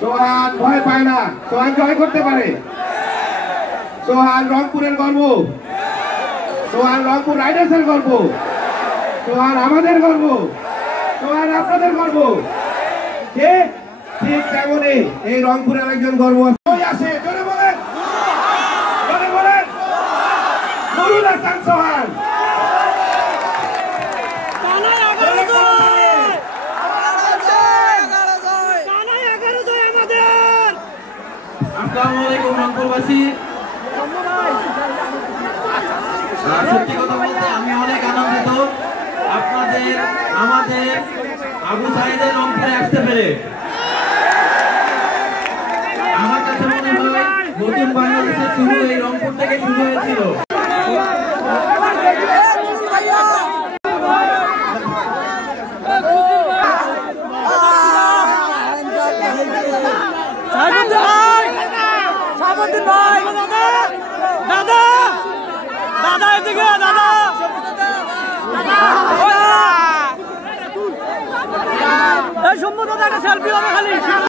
সোহান ভয় পায় না, সোহান জয় করতে পারে। সোহান রংপুরের গর্ব, সোহান রংপুর রাইডার্সের গর্ব, সোহান আমাদের গর্ব, সোহান আপনাদের গর্ব। ঠিক তেমনই এই রংপুরের একজন গর্ব আছে। জোরে বলেন, জোরে বলেন, নুরুল হাসান সোহান। আসসালামু আলাইকুম রংপুরবাসী। সত্যি কথা বলতে আমি অনেক আনন্দিত আপনাদের আমাদের আবু সাইদের রংপুরে আসতে পেরে। আমার কাছে মনে হয় নতুন বাংলাদেশের শুরু এই রংপুর থেকে শুরু হয়েছিল। দাদা দাদা দাদা